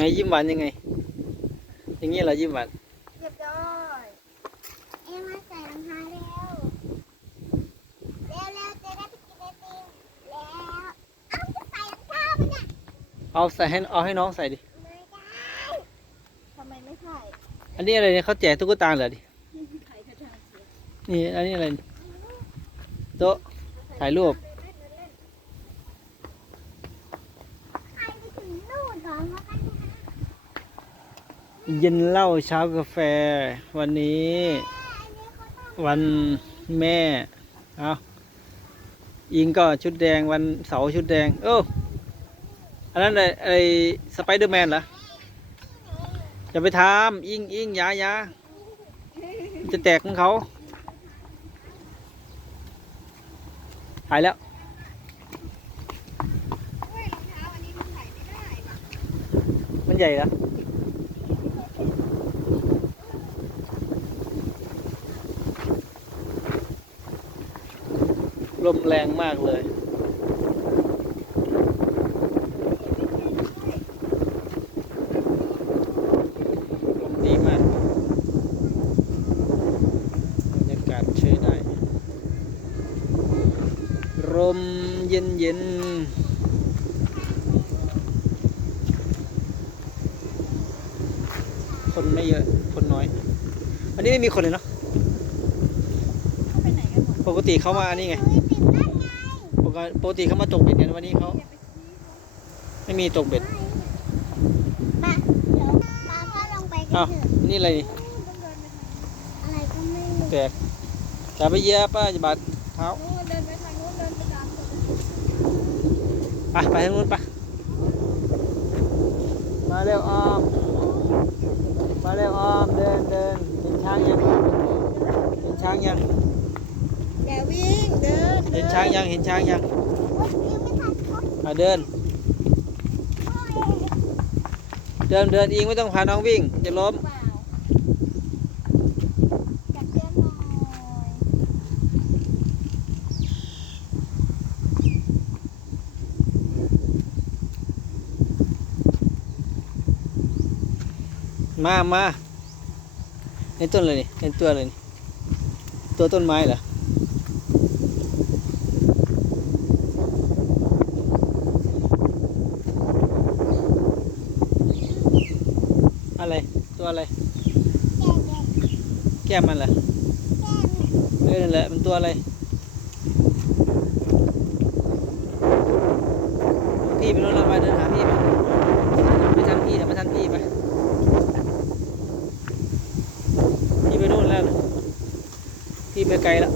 ไงยิ้มหวานยังไง อย่างนี้เหรอยิ้มหวานเรียบร้อยเอ็มมาใส่รองเท้าเร็วเร็วเร็วจะได้ไปกินไอติมแล้วเอ้าจะใส่รองเท้าไปเนี่ยเอาใส่ให้เอาให้น้องใส่ดิ ไม่ได้ทำไมไม่ใส่อันนี้อะไรเนี่ยเขาแจกตุ๊กตาเหรอดิ ไข่กระชางเสียนี่อันนี้อะไรนี่โต๊ะถ่ายรูป ใครไปถึงนู่นก่อนแล้วกันนะคะ เย็นเหล้าเช้ากาแฟ วันนี้ วันแม่เอาอิงก็ชุดแดงวันเสาร์ชุดแดง โอ้อันนั้นไอ้ไอ้สไปเดอร์แมนเหรออย่าไปทำอิงอิงยายาจะแตกของเขาหายแล้วมันใส่ไม่ได้ว่ะมันใหญ่แล้ว ลมแรงมากเลย ลมดีมากบรรยากาศใช้ได้ลมเย็นเย็นๆคนไม่เยอะ คนน้อยอันนี้ไม่มีคนเลยเนาะเขาไปไหนกันหมดปกติเขามานี่ไงคุยปิดนั่นไงป กติปกติเขามาตกเบ็ดกันวันนี้เขาอย่าไปชี้เขาไม่มีตกเบ็ดไปเดี๋ยวปาพ่อลงไปกัอ้านวเถอะนี่อะไรนี่ต้องเดินไปทางอะไรก็ไม่รู้แตกจะไปเหยียบป้าจะบาดเท้านู้นเดินไปทางนู้นเดินไปตามคนไปไปทางนู้นไปมาเร็วออมมาเร็วออมเดินเดินเห็นช้างยังเห็นช้างยัง อย่าวิ่งเดินเห็นช้างยังเห็นช้างยังโอ๊ยยังไม่ทันเขาเดิน เดินเดินอิงไม่ต้องพาน้องวิ่ง จะล้มเปล่าเหน่อยมามาในต้นเลยนี่ในตัวเลยนี่ตัวต้นไม้เหรอ อะไร ตัวอะไร แก่แก่แก้มมันเหรอแก่เออนั่นแหละมันตัวอะไร พี่ไปโน่นแล้วไปเดินหาพี่ไปไปทันพี่นะไปทันพี่ไป พี่ไปโน่นแล้วนะพี่ไปไกลแล้ว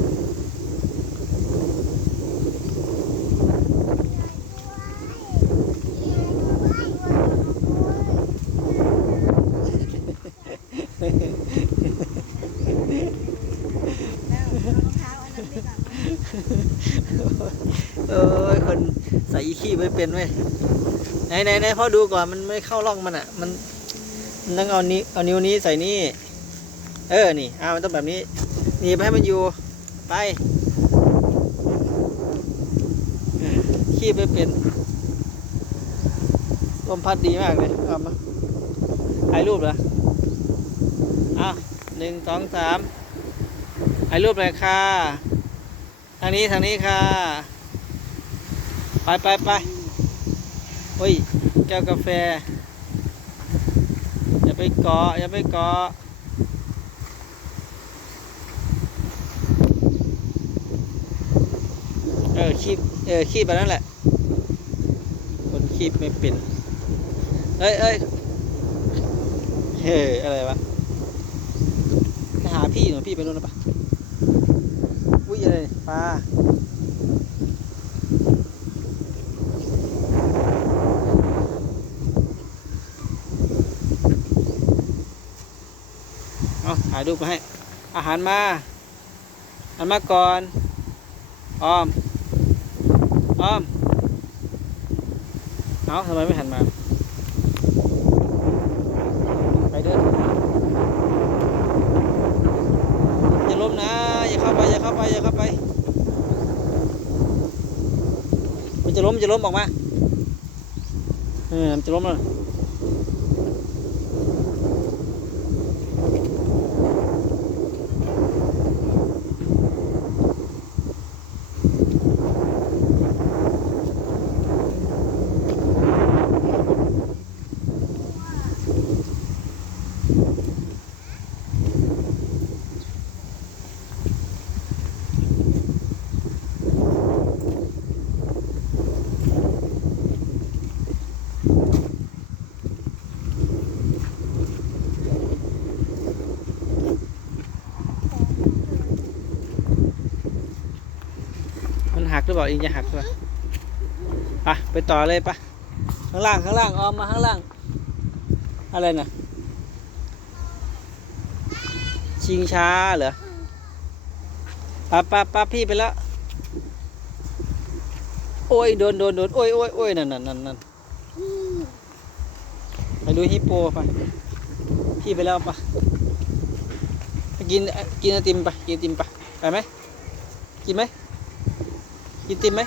แล้วเอารองเท้าอันนั้นไปก่อน เอ้ยคนใส่อีขี้ ไม่เป็นเว้ยไหนไหนไหนพ่อดูก่อนมันไม่เข้าร่องมันอะ มันมันต้องเอานี้เอานิ้วนี้ใส่นี่ เออนี่อ่ามันต้องแบบนี้หนีบให้มันอยู่ไปขี้ไม่เป็นลมพัดดีมากเลยเอามาถ่ายรูปเหรออ้าวหนึ่งสองสามถ่ายรูปเลยค่ะ ทางนี้ทางนี้ค่ะ ไปไปไป โอ้ย แก้วกาแฟ อย่าไปเกาะอย่าไปเกาะเออคีบเออคีบแบบนั้นแหละ คนคีบไม่เป็นเอ้ยเอ้ยเฮ้ยอะไรวะไปหาพี่หน่อยพี่ไปนู่นนะปะอุ้ยอะไรปลา เอา ถ่ายรูปมาให้ อาหารมาอาหารมาก่อนออมออมเอาทำไมไม่หันมา ไปเดินอย่าล้มนะ อย่าเข้าไป อย่าเข้าไป อย่าเข้าไป มันจะล้ม จะล้มออกมา เออ มันจะล้มแล้ว หักหรือเปล่าอิงจะหักหรือเปล่าไปไปต่อเลยปะข้างล่างข้างล่างออมมาข้างล่าง อะไรน่ะชิงช้าเหรอปะปะปะพี่ไปแล้ว โอ้ยโดนโดนโดนโอ้ยโอ้ยโอ้ยนั่นนั่นนั่นนั่นไปดูฮิปโปไปพี่ไปแล้วปะกินกินไอติมไปกินไอติมไปไปไหมกินไหม กินติมไหม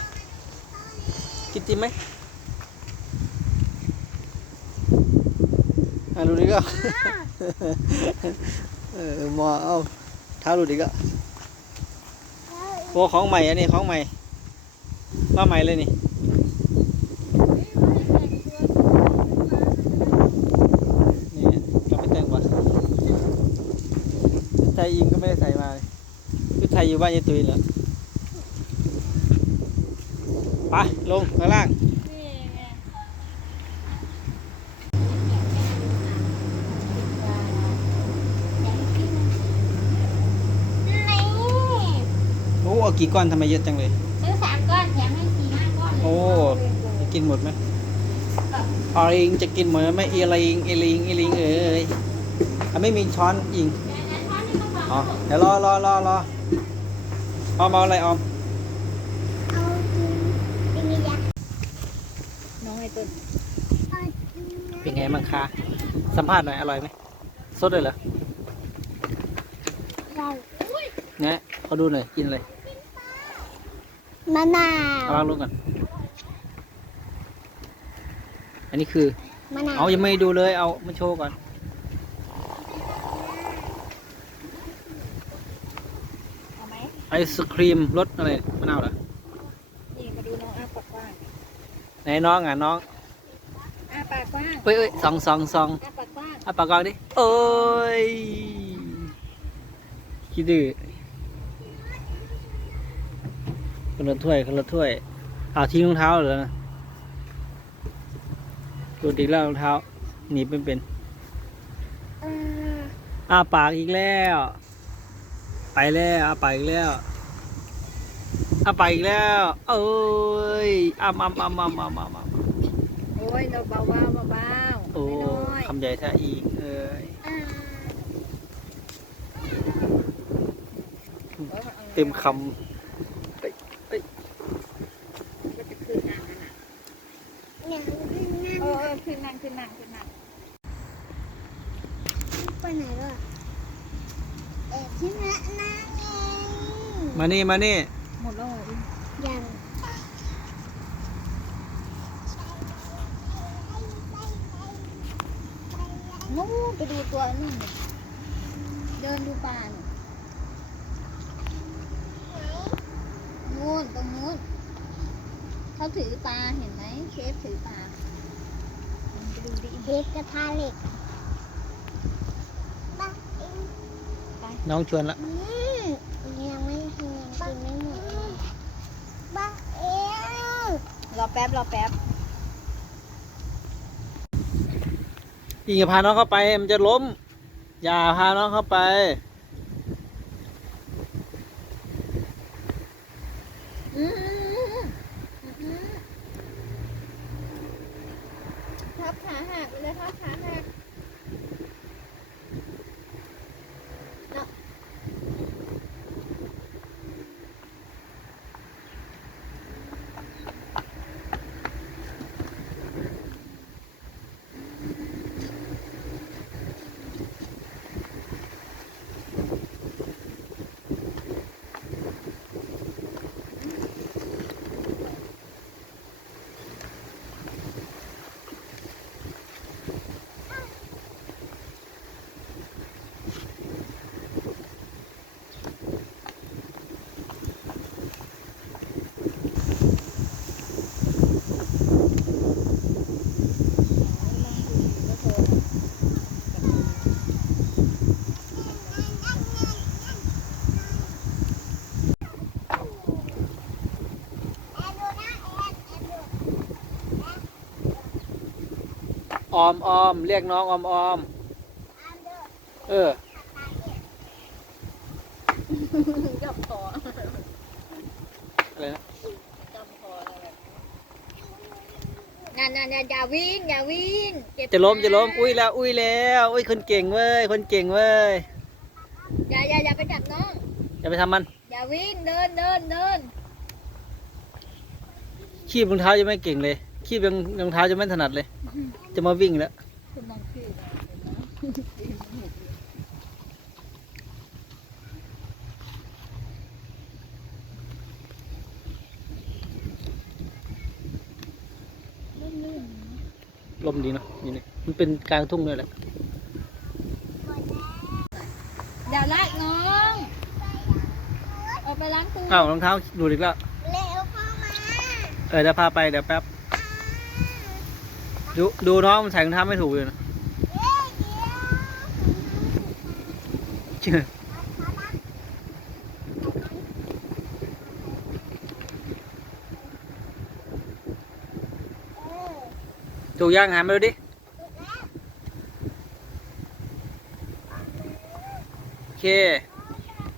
กินติมไหมอะดูดิก็เออมอเอาเท้าดูดิก็โอ้ของใหม่อันนี้ของใหม่มาใหม่เลยนี่นี่เราไปแต่งวะชุดไทยอิงก็ไม่ได้ใส่มาเลยชุดไทยอยู่บ้านยายตุยเหรอ ไปลงข้างล่างนี่ไงนี่โอ้เอากี่ก้อนทำไมเยอะจังเลย ซื้อสามก้อนแถมให้สี่ห้าก้อนเลยโอ้จะกินหมดไหมออิงจะกินหมดไหมเอลิงเอลิงเอลิงเอ้ยอะไม่มีช้อนอิงเดี๋ยวนะช้อนนี่ก็พออ๋อเดี๋ยวรอรอรอรอออมเอาอะไรออม เอาจริงเป็นไงยะ น้องไอ้ต้น เอาจริงนะเป็นไงบ้างคะสัมภาษณ์หน่อยอร่อยไหมสดเลยเหรอเราเนี่ยเขาดูหน่อยกินเลยมะนาเอาวล้างลูกก่อนอันนี้คือมะนาวเอายังไม่ดูเลยเอามาโชว์ก่อนเอาไหมไอศครีมรสอะไรมะนาวเหรอ นี่มาดูน้องอ้าปากกว้าง ไหนน้องอะน้องอ้าปากกว้างเอ้ยเอ้ยสองสองสองอ้าปากกว้างอะปากกองดิโอ้ยคิดดื้อคนละถ้วยคนละถ้วยเอาทิ้งรองเท้าเหรอนะดูดอีกแล้วรองเท้าหนีบเป็นเป็นเอออ้าปากอีกแล้ว ไปแล้วอ้าปากอีกแล้ว อ้าปากอีกแล้ว เอ้ยอ้ำอ้ำอ้ำอ้ำอ้ำอ้ำอ้ำโอ้ยเราเบาๆเบาๆโอ้ไม่น้อยคำใหญ่ซะอีก เอ้ยเออเต็มคก็จะคืนนางนั่นน่ะเนี่ยเออเออคืนนางคืนนางคืนนางไปไหนล่ะเอ็ดที่แม่นั่งเองำมานี่มานี่หมดแล้วเหรออิง ยังนู้นไปดูตัวนู่นดิเดินดูปลาน่ะนู่นตรงนู้นเขาถือปลาเห็นไหมเชฟถือปลาไปดูดิเทปกระทะเหล็กบ้าเองน้องชวนละ อืมยังไม่แห้งกินไม่หมดเลยบ้าเอง รอแป๊บรอแป๊บอิงอย่าพาน้องเข้าไปมันจะล้ม อย่าพาน้องเข้าไป ออมออมเรียกน้องออมออมเออจับคออะไรนะจับคอนั่นนั่นอย่าวิ่งอย่าวิ่งจะล้มจะล้มอุ้ยแล้วอุ้ยแล้วอุ้ยคนเก่งเว้ยคนเก่งเว้ยอย่าอย่าอย่าไปจับน้องอย่าไปทำมันอย่าวิ่งเดินเดินเดินขี้รองเท้ายังไม่เก่งเลยขี้รองเท้ายังไม่ถนัดเลย จะมาวิ่งแล้วคุณมองคือลื่นลมดีเนาะนี่นี่มันเป็นกลางทุ่งเลยแหละๆอย่าลากน้องเอาไปล้างตัวอ้าวรองเท้าดูดอีกแล้ว เร็วเข้ามา เออเดี๋ยวพาไปเดี๋ยวแป๊บ ดูดูน้องมันใส่รองเท้าไม่ถูกเลยนะถูกย่างหันมาดูดิโอเค